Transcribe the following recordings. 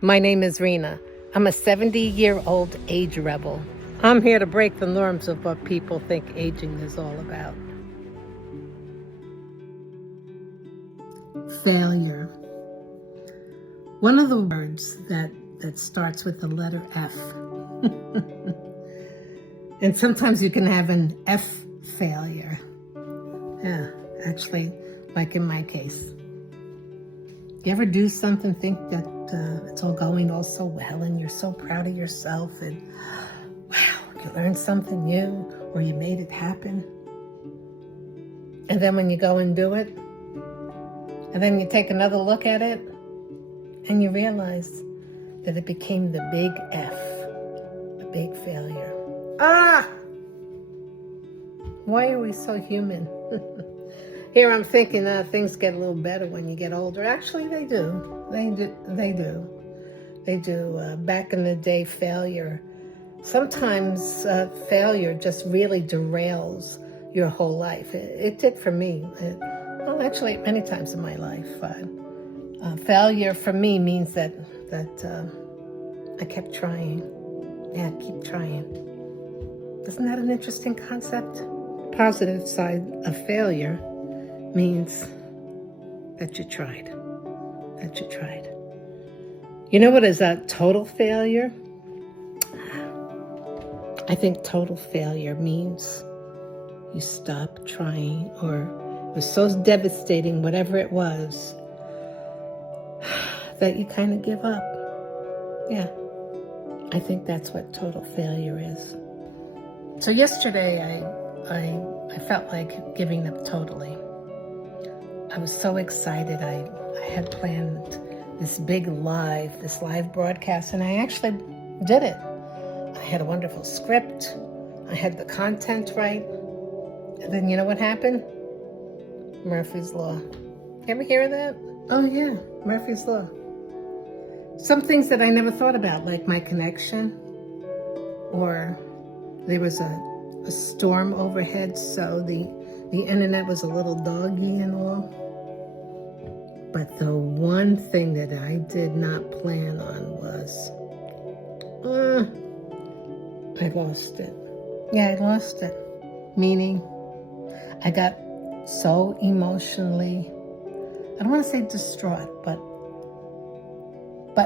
My name is Rina. I'm a 70-year-old age rebel. I'm here to break the norms of what people think aging is all about. Failure. One of the words that starts with the letter F. And sometimes you can have an F failure. Yeah, actually, like in my case. You ever do something, think that it's all going all so well and you're so proud of yourself and wow, you learned something new or you made it happen. And then when you go and do it, and then you take another look at it and you realize that it became the big F, a big failure. Why are we so human? Here I'm thinking that things get a little better when you get older. Actually, they do. They do. Back in the day, failure. Sometimes failure just really derails your whole life. It did for me. Well, actually, many times in my life. Failure for me means that I kept trying. Yeah, keep trying. Isn't that an interesting concept? Positive side of failure means that you tried. You know what is a total failure? I think total failure means you stopped trying, or it was so devastating, whatever it was, that you kind of give up. Yeah, I think that's what total failure is. So yesterday I felt like giving up totally. I was so excited. I had planned this live broadcast, and I actually did it. I had a wonderful script. I had the content right. And then you know what happened? Murphy's Law. You ever hear of that? Oh yeah, Murphy's Law. Some things that I never thought about, like my connection, or there was a storm overhead, so the internet was a little doggy and all. But the one thing that I did not plan on was, I lost it. Yeah, I lost it. Meaning, I got so emotionally, I don't want to say distraught, but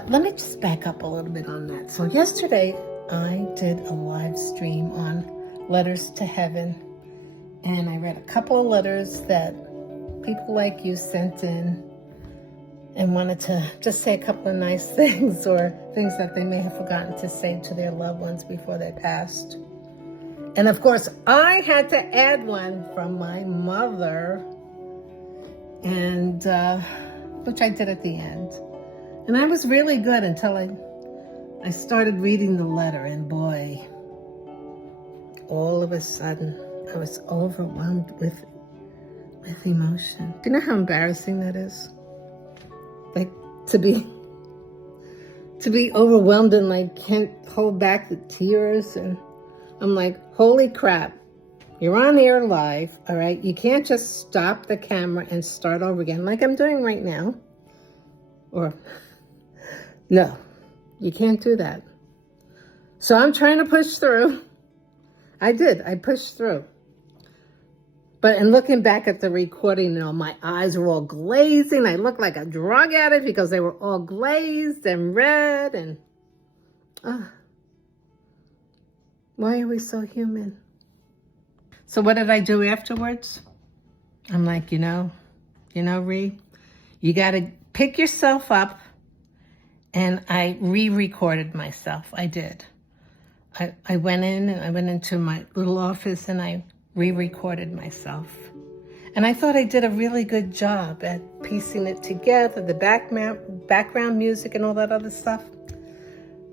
let me just back up a little bit on that. So yesterday, I did a live stream on Letters to Heaven, and I read a couple of letters that people like you sent in and wanted to just say a couple of nice things, or things that they may have forgotten to say to their loved ones before they passed. And of course, I had to add one from my mother, and which I did at the end. And I was really good until I started reading the letter, and boy, all of a sudden, I was overwhelmed with emotion. Do you know how embarrassing that is? Like to be overwhelmed and like can't hold back the tears, and I'm like, holy crap, you're on air live, all right? You can't just stop the camera and start over again like I'm doing right now. Or, no, you can't do that. So I'm trying to push through. I pushed through. But in looking back at the recording, my eyes were all glazing. I looked like a drug addict because they were all glazed and red. And why are we so human? So what did I do afterwards? I'm like, Ree, you got to pick yourself up. And I re-recorded myself. I did. I went into my little office and I re-recorded myself. And I thought I did a really good job at piecing it together, the background music and all that other stuff.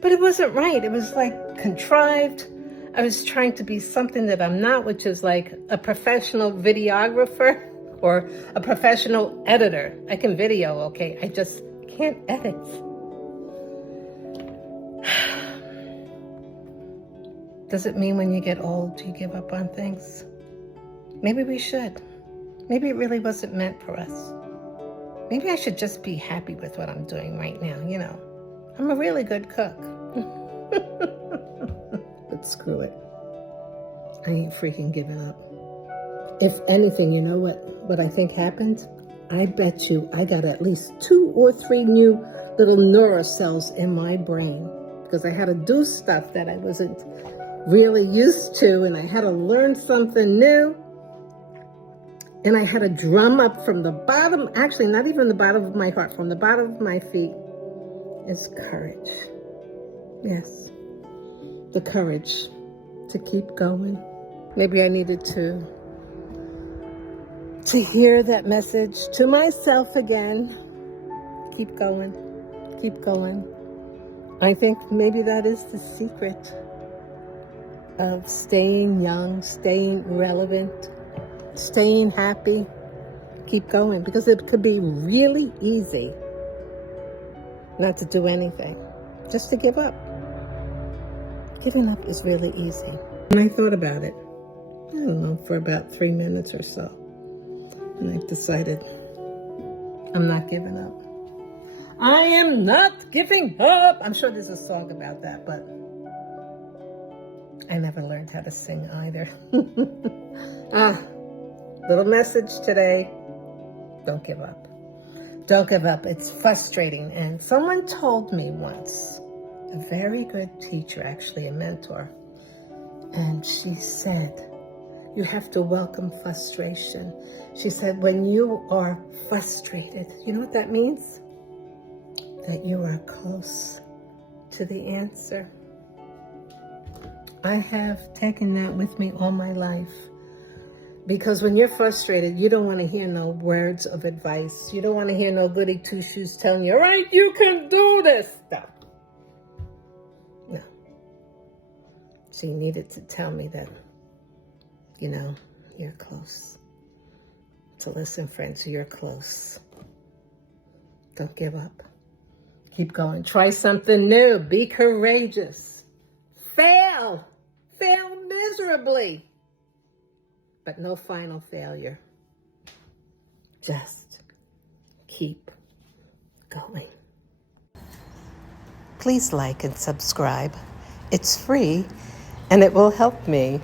But it wasn't right. It was like contrived. I was trying to be something that I'm not, which is like a professional videographer or a professional editor. I can video, okay? I just can't edit. Does it mean when you get old, you give up on things? Maybe we should. Maybe it really wasn't meant for us. Maybe I should just be happy with what I'm doing right now, I'm a really good cook. But screw it. I ain't freaking giving up. If anything, you know what I think happened? I bet you I got at least 2 or 3 new little neurocells in my brain because I had to do stuff that I wasn't really used to, and I had to learn something new. And I had to drum up from the bottom, actually not even the bottom of my heart, from the bottom of my feet, is courage. Yes, the courage to keep going. Maybe I needed to hear that message to myself again. Keep going, keep going. I think maybe that is the secret of staying young, staying relevant, staying happy. Keep going, because it could be really easy not to do anything, just to give up. Giving up is really easy. And I thought about it, I don't know, for about 3 minutes or so. And I decided I'm not giving up. I am not giving up. I'm sure there's a song about that, but I never learned how to sing either. Little message today. Don't give up. Don't give up. It's frustrating. And someone told me once, a very good teacher, actually a mentor, and she said, you have to welcome frustration. She said, when you are frustrated, you know what that means? That you are close to the answer. I have taken that with me all my life. Because when you're frustrated, you don't want to hear no words of advice. You don't want to hear no goody two-shoes telling you, all right, you can do this stuff. No. She needed to tell me that, you know, you're close. So listen, friends, you're close. Don't give up. Keep going. Try something new. Be courageous. Fail. Fail miserably. But no final failure. Just keep going. Please like and subscribe. It's free and it will help me.